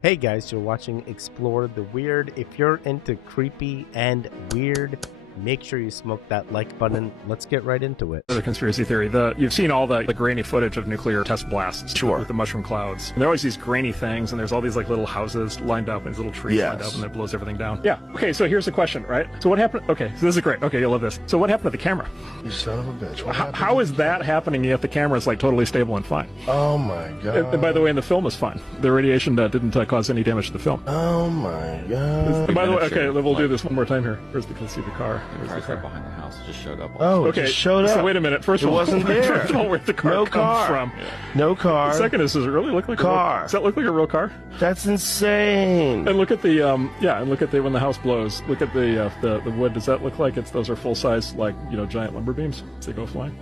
Hey guys, you're watching Explore the Weird. If you're into creepy and weird, make sure you smoke that like button. Let's get right into it. The conspiracy theory. You've seen all the grainy footage of nuclear test blasts. Sure. With the mushroom clouds. And there are always these grainy things, and there's all these like little houses lined up and these little trees lined up, and it blows everything down. Yeah. Okay, so here's the question, right? So what happened? Okay, so this is great. Okay, you'll love this. So what happened to the camera? You son of a bitch. How is that happening yet the camera is like totally stable and fine? Oh my god. And by the way, in the film is fine. The radiation didn't cause any damage to the film. Oh my god. And by the way, okay, we'll do this one more time here. First, we can see the car. The car's right behind the house. It just showed up. Oh, okay. it just showed up. So wait a minute. First of all, wasn't there. First of all, where'd the car No come car. from? No car. The second is, does it really look like Car. a real, does that look like a real car? That's insane. And look at the and look at when the house blows. Look at the wood. Does that look like those are full size giant lumber beams as they go flying?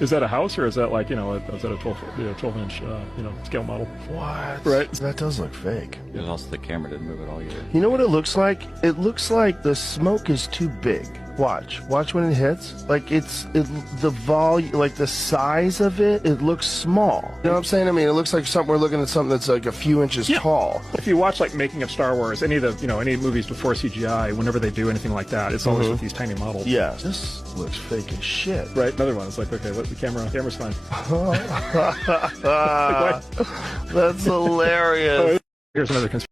Is that a house or is that is that a 12-inch scale model? What? Right. That does look fake. And also the camera didn't move at all either. You know what it looks like? It looks like the smoke is too big. Watch when it hits. Like the volume, like the size of it. It looks small. You know what I'm saying? I mean, it looks like we're looking at something that's like a few inches tall. If you watch making of Star Wars, any of the any movies before CGI, whenever they do anything like that, it's always with these tiny models. Yeah, this looks fake as shit. Right. Another one. It's like, okay, let the camera's fine. That's hilarious. Here's another conspiracy.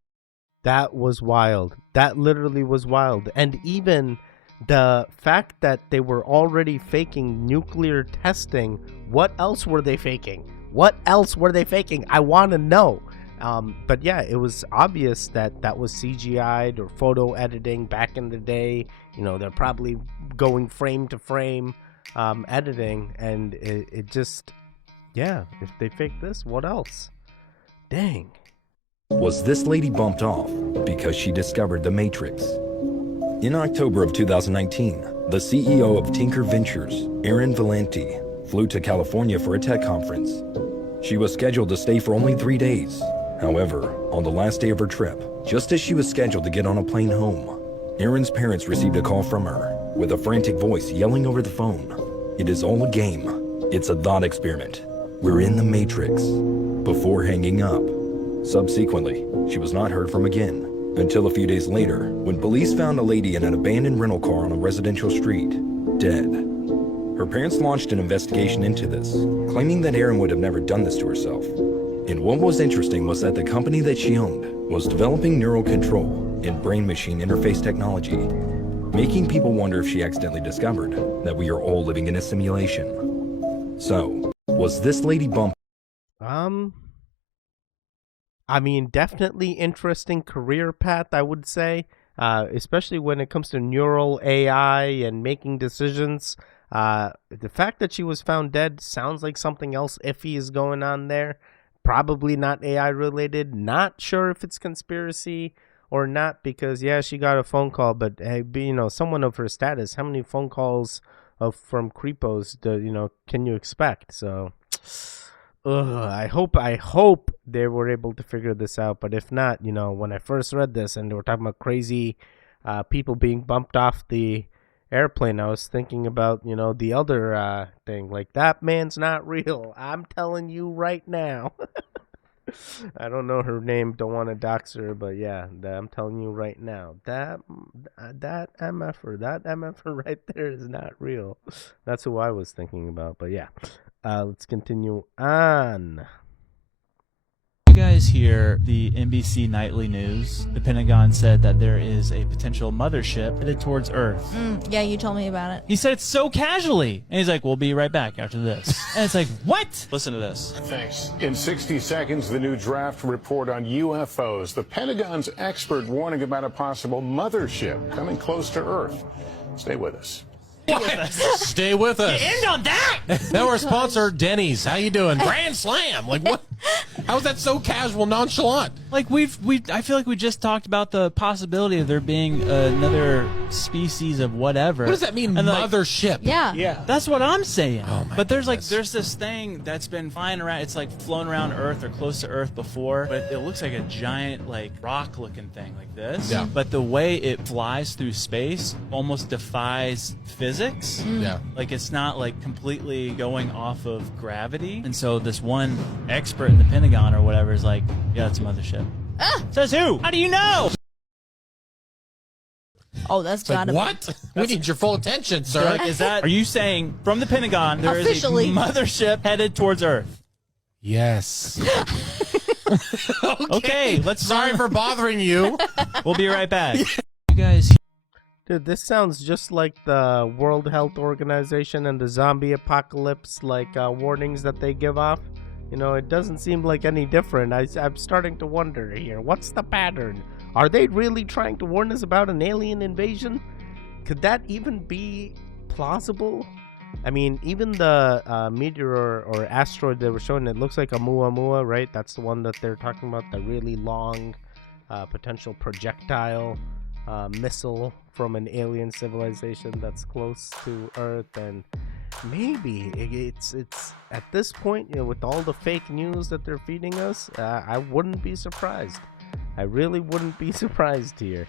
That was wild. That literally was wild. And even the fact that they were already faking nuclear testing, what else were they faking? What else were they faking? I want to know. But yeah, it was obvious that was CGI'd or photo editing back in the day. They're probably going frame to frame editing, and it just, yeah, if they fake this, what else? Dang. Was this lady bumped off because she discovered the Matrix? In October of 2019, the CEO of Tinker Ventures, Erin Valenti, flew to California for a tech conference. She was scheduled to stay for only 3 days. However, on the last day of her trip, just as she was scheduled to get on a plane home, Erin's parents received a call from her, with a frantic voice yelling over the phone. It is all a game. It's a thought experiment. We're in the Matrix. Before hanging up. Subsequently, she was not heard from again, until a few days later, when police found a lady in an abandoned rental car on a residential street, dead. Her parents launched an investigation into this, claiming that Erin would have never done this to herself. And what was interesting was that the company that she owned was developing neural control and brain-machine interface technology, making people wonder if she accidentally discovered that we are all living in a simulation. So, was this lady bumped? I mean, definitely interesting career path, I would say, especially when it comes to neural AI and making decisions. The fact that she was found dead sounds like something else iffy is going on there. Probably not AI related. Not sure if it's conspiracy or not, because, yeah, she got a phone call, but, hey, someone of her status, how many phone calls from creepos can you expect? So... I hope they were able to figure this out. But if not, when I first read this and they were talking about crazy people being bumped off the airplane, I was thinking about, the other thing. Like, that man's not real. I'm telling you right now. I don't know her name. Don't want to dox her. But, yeah, I'm telling you right now. That MFer right there is not real. That's who I was thinking about. But, yeah. Let's continue on. You guys hear the NBC nightly news? The Pentagon said that there is a potential mothership headed towards Earth. Yeah, you told me about it. He said it so casually. And he's like, we'll be right back after this. And it's like, what? Listen to this. Thanks. In 60 seconds, the new draft report on UFOs. The Pentagon's expert warning about a possible mothership coming close to Earth. Stay with us. Stay with us. End on that. Now our sponsor, Denny's. How you doing? Grand Slam. Like what? How is that so casual, nonchalant? Like I feel like we just talked about the possibility of there being another species of whatever. What does that mean, and mothership? Yeah. That's what I'm saying. Oh my but there's goodness. there's this thing that's been flying around. It's like flown around Earth or close to Earth before, but it looks like a giant rock-looking thing like this. Yeah. But the way it flies through space almost defies physics. Yeah. Like it's not completely going off of gravity. And so this one expert in the Pentagon or whatever is like, yeah, it's a mothership. Says who? How do you know? Oh, that's It's like, gotta what? We need your full attention, sir. Like, are you saying from the Pentagon there is a Officially. mothership headed towards Earth? Yes. Okay, let's. Sorry for bothering you. We'll be right back. You guys. Dude, this sounds just like the World Health Organization and the zombie apocalypse, like warnings that they give off. You know, it doesn't seem like any different. I'm starting to wonder here. What's the pattern? Are they really trying to warn us about an alien invasion? Could that even be plausible? I mean, even the meteor or asteroid they were showing, it looks like a Oumuamua, right? That's the one that they're talking about, the really long potential projectile missile from an alien civilization that's close to Earth. And maybe it's at this point, you know, with all the fake news that they're feeding us, I wouldn't be surprised. I really wouldn't be surprised here.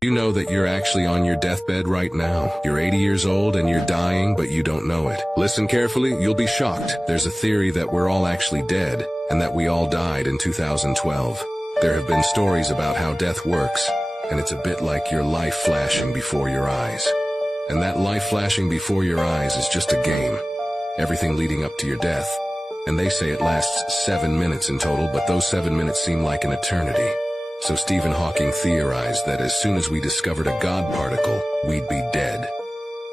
You know that you're actually on your deathbed right now. You're 80 years old and you're dying, but you don't know it. Listen carefully, you'll be shocked. There's a theory that we're all actually dead, and that we all died in 2012. There have been stories about how death works, and it's a bit like your life flashing before your eyes. And that life flashing before your eyes is just a game. Everything leading up to your death. And they say it lasts 7 minutes in total, but those 7 minutes seem like an eternity. So Stephen Hawking theorized that as soon as we discovered a God particle, we'd be dead.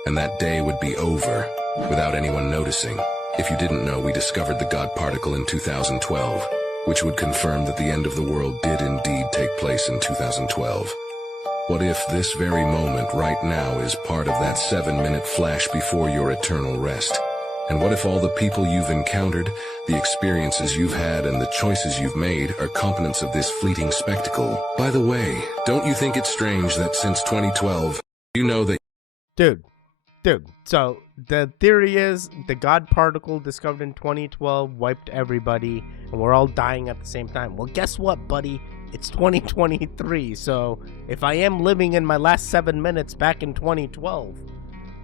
And that day would be over, without anyone noticing. If you didn't know, we discovered the God particle in 2012, which would confirm that the end of the world did indeed take place in 2012. What if this very moment right now is part of that 7-minute flash before your eternal rest? And what if all the people you've encountered, the experiences you've had, and the choices you've made are components of this fleeting spectacle? By the way, don't you think it's strange that since 2012, you know that... Dude, so the theory is the God particle discovered in 2012 wiped everybody, and we're all dying at the same time. Well, guess what, buddy? It's 2023, so if I am living in my last 7 minutes back in 2012...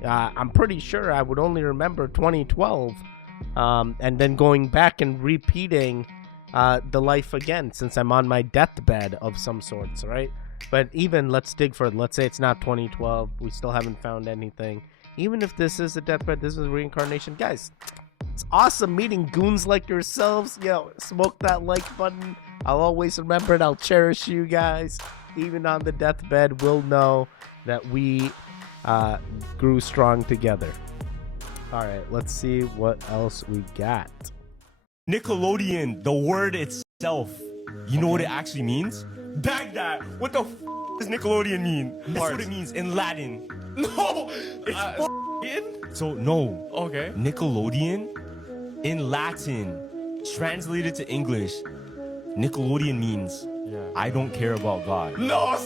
I'm pretty sure I would only remember 2012, and then going back and repeating the life again, since I'm on my deathbed of some sorts, right? But even, let's dig further. Let's say it's not 2012. We still haven't found anything. Even if this is a deathbed, this is reincarnation. Guys, it's awesome meeting goons like yourselves. Yo, smoke that like button. I'll always remember it. I'll cherish you guys. Even on the deathbed, we'll know that we... grew strong together. All right, let's see what else we got. Nickelodeon, the word itself. You know what it actually means? Baghdad. What the does Nickelodeon mean? That's what it means in Latin. No, it's so no. Okay. Nickelodeon in Latin, translated to English, Nickelodeon means I don't care about God. No.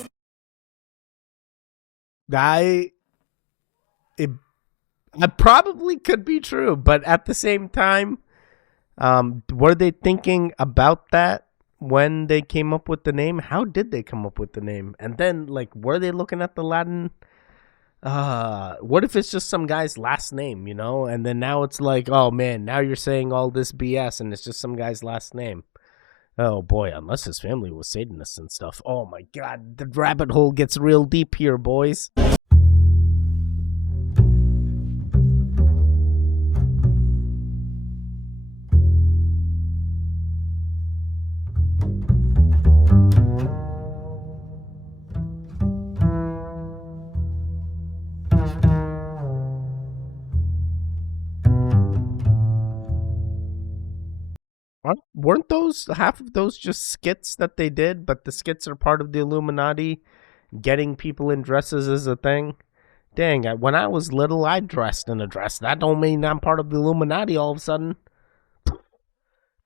It probably could be true, but at the same time, were they thinking about that when they came up with the name? How did they come up with the name? And then, like, were they looking at the Latin? What if it's just some guy's last name, you know? And then now it's like, oh man, now you're saying all this BS and it's just some guy's last name. Oh boy, unless his family was Satanists and stuff. Oh my god, the rabbit hole gets real deep here, boys. Weren't those half of those just skits that they did, but the skits are part of the Illuminati? Getting people in dresses is a thing. Dang, when I was little, I dressed in a dress. That don't mean I'm part of the Illuminati all of a sudden.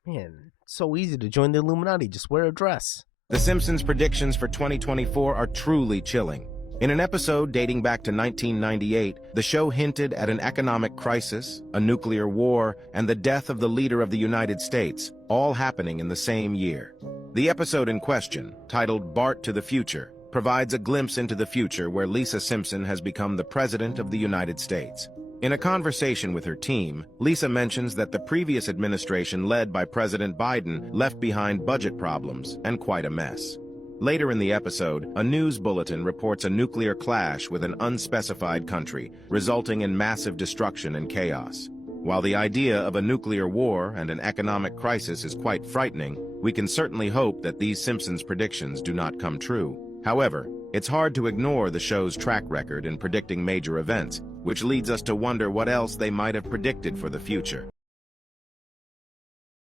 Man, it's so easy to join the Illuminati. Just wear a dress. The Simpsons' predictions for 2024 are truly chilling. In an episode dating back to 1998, the show hinted at an economic crisis, a nuclear war, and the death of the leader of the United States, all happening in the same year. The episode in question, titled Bart to the Future, provides a glimpse into the future where Lisa Simpson has become the President of the United States. In a conversation with her team, Lisa mentions that the previous administration led by President Biden left behind budget problems and quite a mess. Later in the episode, a news bulletin reports a nuclear clash with an unspecified country, resulting in massive destruction and chaos. While the idea of a nuclear war and an economic crisis is quite frightening, we can certainly hope that these Simpsons predictions do not come true. However, it's hard to ignore the show's track record in predicting major events, which leads us to wonder what else they might have predicted for the future.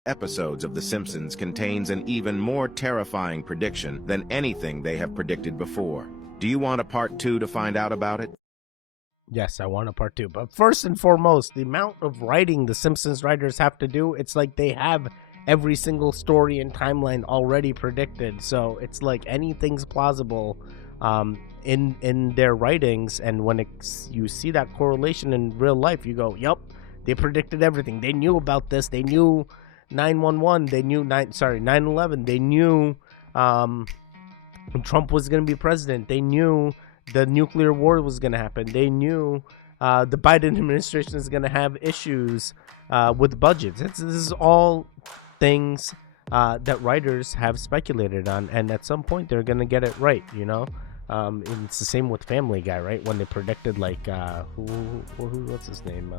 Episodes of The Simpsons contains an even more terrifying prediction than anything they have predicted before. Do you want a part 2 to find out about it? Yes, I want a part 2. But first and foremost, the amount of writing the Simpsons writers have to do, it's like they have every single story and timeline already predicted. So it's like anything's plausible in their writings, and when you see that correlation in real life, you go, "Yep, they predicted everything. They knew about this. They knew 9/11. They knew 9/11. They knew Trump was going to be president. They knew the nuclear war was going to happen. They knew the Biden administration is going to have issues with budgets. This is all things that writers have speculated on, and at some point they're going to get it right, you know." And it's the same with Family Guy, right? When they predicted, like, what's his name?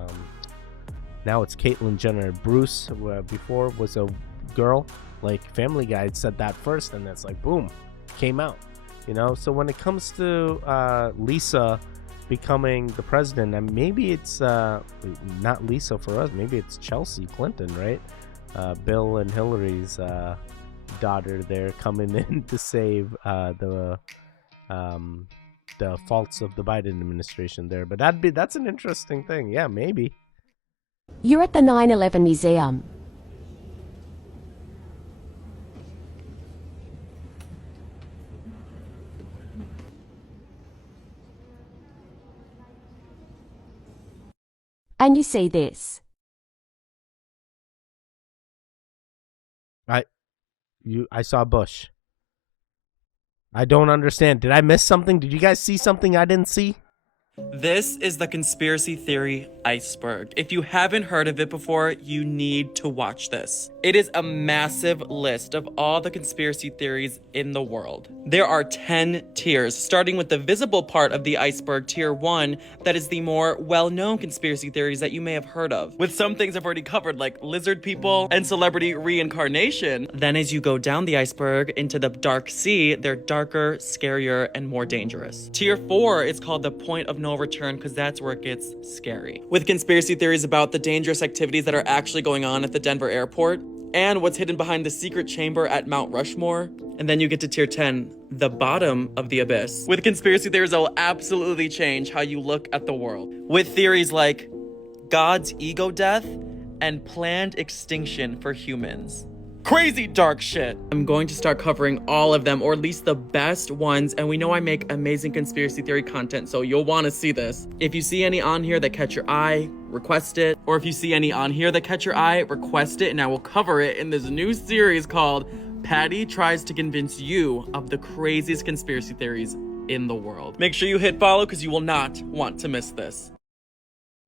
Now it's Caitlyn Jenner. Bruce, before, was a girl. Like, Family Guy said that first, and that's like, boom, came out. You know? So when it comes to Lisa becoming the president, and maybe it's not Lisa for us, maybe it's Chelsea Clinton, right? Bill and Hillary's daughter there, coming in to save the faults of the Biden administration there. But that's an interesting thing. Yeah, maybe. You're at the 9/11 Museum. And you see this. I saw Bush. I don't understand. Did I miss something? Did you guys see something I didn't see? This is the conspiracy theory iceberg. If you haven't heard of it before, you need to watch this. It is a massive list of all the conspiracy theories in the world. There are 10 tiers, starting with the visible part of the iceberg, tier 1, that is the more well-known conspiracy theories that you may have heard of, with some things I've already covered, like lizard people and celebrity reincarnation. Then as you go down the iceberg into the dark sea, they're darker, scarier, and more dangerous. Tier 4 is called the point of no return, because that's where it gets scary, with conspiracy theories about the dangerous activities that are actually going on at the Denver airport and what's hidden behind the secret chamber at Mount Rushmore. And then you get to tier 10, the bottom of the abyss, with conspiracy theories that will absolutely change how you look at the world, with theories like God's ego death and planned extinction for humans. Crazy dark shit. I'm going to start covering all of them, or at least the best ones, and we know I make amazing conspiracy theory content, so you'll want to see this. If you see any on here that catch your eye, request it. Or if you see any on here that catch your eye, request it, and I will cover it in this new series called Patty Tries to Convince You of the Craziest Conspiracy Theories in the World. Make sure you hit follow, because you will not want to miss this.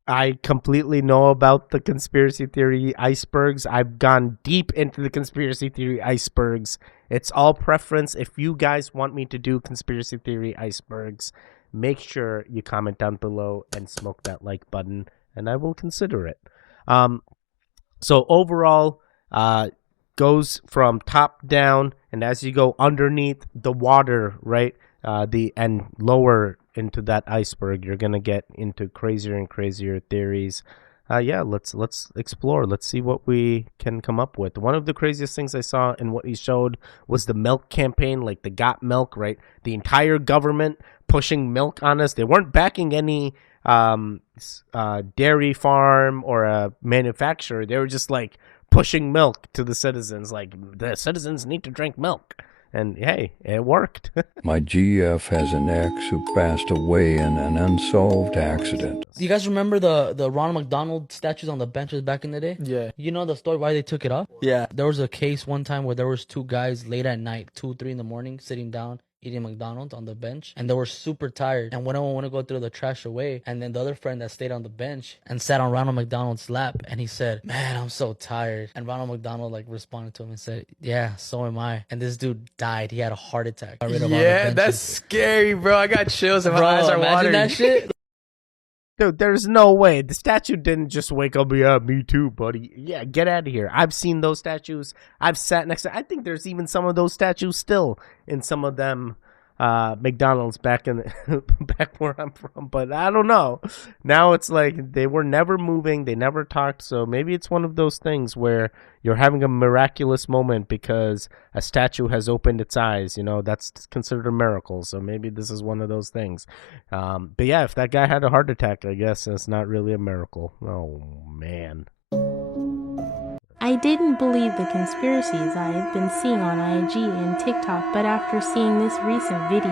I completely know about the conspiracy theory icebergs. I've gone deep into the conspiracy theory icebergs. It's all preference. If you guys want me to do conspiracy theory icebergs, make sure you comment down below and smoke that like button, and I will consider it. So overall, goes from top down, and as you go underneath the water, right, and lower into that iceberg, you're gonna get into crazier and crazier theories. Let's explore. Let's see what we can come up with. One of the craziest things I saw in what he showed was the milk campaign, like the Got Milk, right? The entire government pushing milk on us. They weren't backing any dairy farm or a manufacturer. They were just like pushing milk to the citizens, like the citizens need to drink milk. And hey, it worked. My GF has an ex who passed away in an unsolved accident. Do you guys remember the Ronald McDonald statues on the benches back in the day? Yeah. You know the story why they took it off? Yeah. There was a case one time where there was two guys late at night, 2, 3 in the morning, sitting down eating McDonald's on the bench, and they were super tired. And one of them want to go throw the trash away, and then the other friend that stayed on the bench and sat on Ronald McDonald's lap, and he said, "Man, I'm so tired." And Ronald McDonald like responded to him and said, "Yeah, so am I." And this dude died. He had a heart attack. Got rid of all the Yeah, benches. that's scary, bro. I got chills and my Bro, eyes are imagine watering. that shit. Dude, there's no way. The statue didn't just wake up, yeah, me too, buddy. Yeah, get out of here. I've seen those statues. I've sat next to, I think there's even some of those statues still in some of them McDonald's back in back where I'm from, but I don't know. Now it's like they were never moving, they never talked, so maybe it's one of those things where you're having a miraculous moment because a statue has opened its eyes, you know, that's considered a miracle. So maybe this is one of those things. But yeah, if that guy had a heart attack, I guess it's not really a miracle. Oh man. I didn't believe the conspiracies I have been seeing on IG and TikTok, but after seeing this recent video,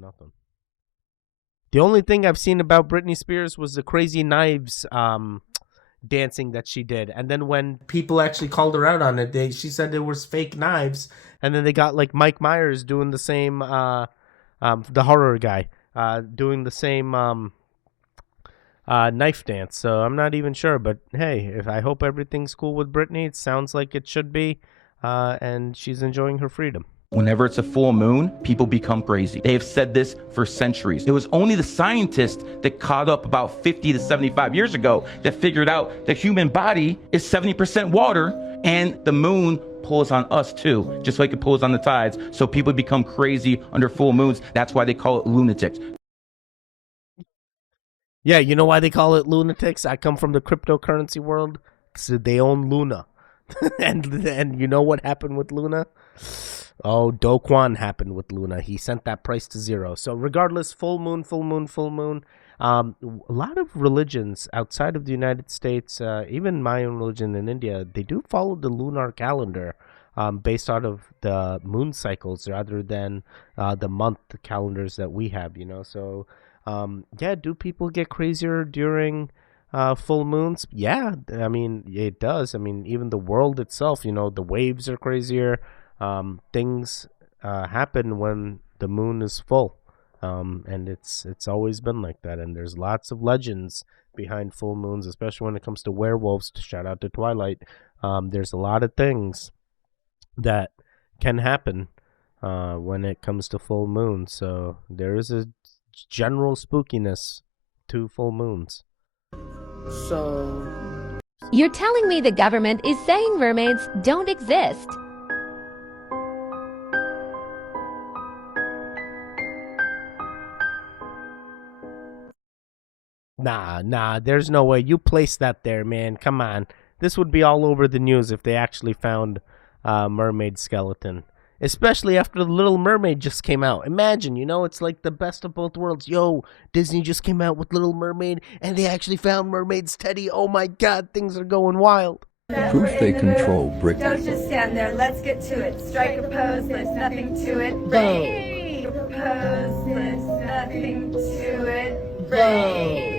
Nothing. The only thing I've seen about Britney Spears was the crazy knives dancing that she did, and then when people actually called her out on it, she said it was fake knives, and then they got like Mike Myers doing the same, the horror guy, doing the same knife dance. So I'm not even sure, but hey, I hope everything's cool with Britney. It sounds like it should be, and she's enjoying her freedom. Whenever it's a full moon, people become crazy. They have said this for centuries. It was only the scientists that caught up about 50 to 75 years ago that figured out the human body is 70% water, and the moon pulls on us too, just like it pulls on the tides. So people become crazy under full moons. That's why they call it lunatics. Yeah, you know why they call it lunatics? I come from the cryptocurrency world, so they own Luna. and you know what happened with Luna? Oh, Do Kwon happened with Luna. He sent that price to zero. So regardless, full moon. A lot of religions outside of the United States, even my own religion in India, they do follow the lunar calendar based out of the moon cycles rather than the month calendars that we have, you know. So, yeah, do people get crazier during full moons? Yeah, I mean, it does. I mean, even the world itself, you know, the waves are crazier. Things happen when the moon is full, and it's always been like that. And there's lots of legends behind full moons, especially when it comes to werewolves. Shout out to Twilight. There's a lot of things that can happen when it comes to full moon. So there is a general spookiness to full moons. So you're telling me the government is saying mermaids don't exist? Nah, there's no way. You placed that there, man. Come on. This would be all over the news if they actually found a mermaid skeleton. Especially after The Little Mermaid just came out. Imagine, you know, it's like the best of both worlds. Yo, Disney just came out with Little Mermaid, and they actually found Mermaid's teddy. Oh my god, things are going wild. Proof they control Britney. Don't just stand there. Let's get to it. Strike a pose. There's nothing to it. Strike a pose. There's nothing to it.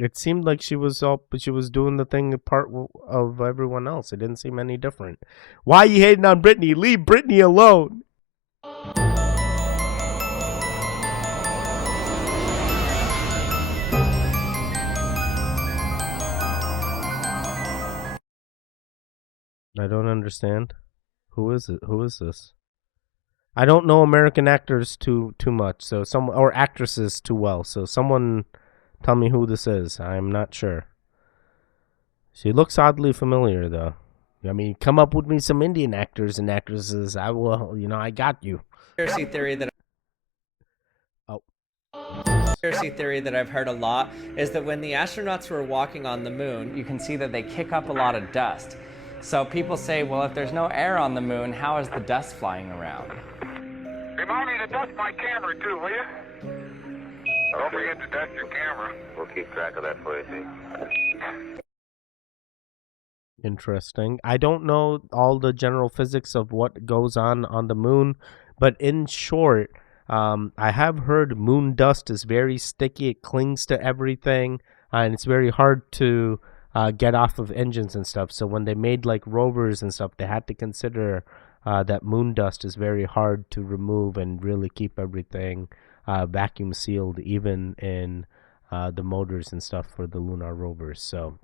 It seemed like she was doing the thing part of everyone else. It didn't seem any different. Why are you hating on Britney? Leave Britney alone. I don't understand. Who is it? Who is this? I don't know American actors too much, so or actresses too well. So someone tell me who this is. I'm not sure. She looks oddly familiar, though. I mean, come up with me some Indian actors and actresses. I will, you know, I got you. Conspiracy theory that conspiracy theory that I've heard a lot is that when the astronauts were walking on the moon, you can see that they kick up a lot of dust. So people say, well, if there's no air on the moon, how is the dust flying around? Remind me to dust my camera too, will you? Don't forget to dust your camera. We'll keep track of that for you, see? Interesting. I don't know all the general physics of what goes on the moon, but in short, I have heard moon dust is very sticky. It clings to everything. and it's very hard to get off of engines and stuff. So when they made like rovers and stuff, they had to consider that moon dust is very hard to remove and really keep everything vacuum sealed, even in the motors and stuff for the lunar rovers. So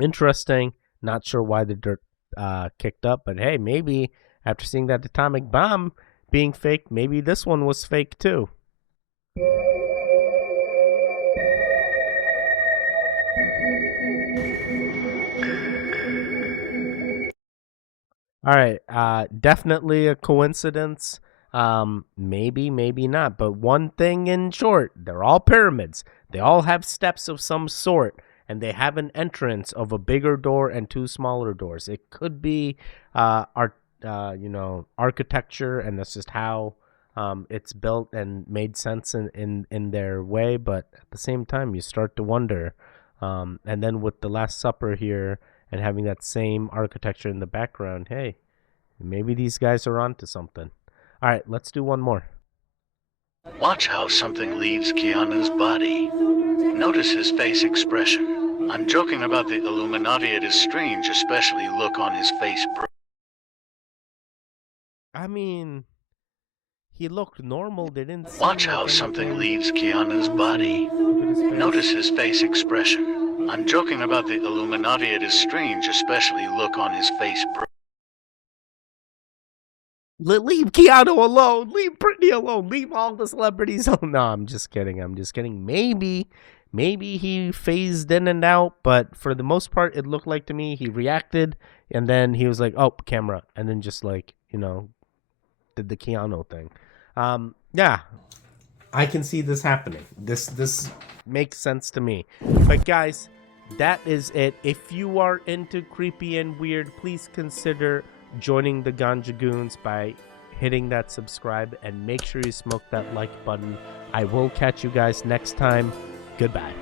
interesting. Not sure why the dirt kicked up, but hey, maybe after seeing that atomic bomb being fake, maybe this one was fake too. All right, definitely a coincidence. Maybe, maybe not. But one thing in short, they're all pyramids. They all have steps of some sort, and they have an entrance of a bigger door and two smaller doors. It could be architecture, and that's just how it's built and made sense in their way. But at the same time, you start to wonder. And then with the Last Supper here, and having that same architecture in the background, hey, maybe these guys are onto something. All right, let's do one more. Watch how something leaves Keanu's body. Notice his face expression. I'm joking about the Illuminati. It is strange, especially look on his face, bro. I mean, he looked normal. They didn't. Watch how something leaves Keanu's body. Notice his face expression. I'm joking about the Illuminati. It is strange, especially look on his face, bro. Leave Keanu alone. Leave Britney alone. Leave all the celebrities alone. No, I'm just kidding. Maybe he phased in and out, but for the most part, it looked like to me he reacted, and then he was like, "Oh, camera," and then just like did the Keanu thing. Yeah, I can see this happening. This makes sense to me. But guys, that is it. If you are into creepy and weird, please consider joining the Ganja Goons by hitting that subscribe, and make sure you smoke that like button. I will catch you guys next time. Goodbye.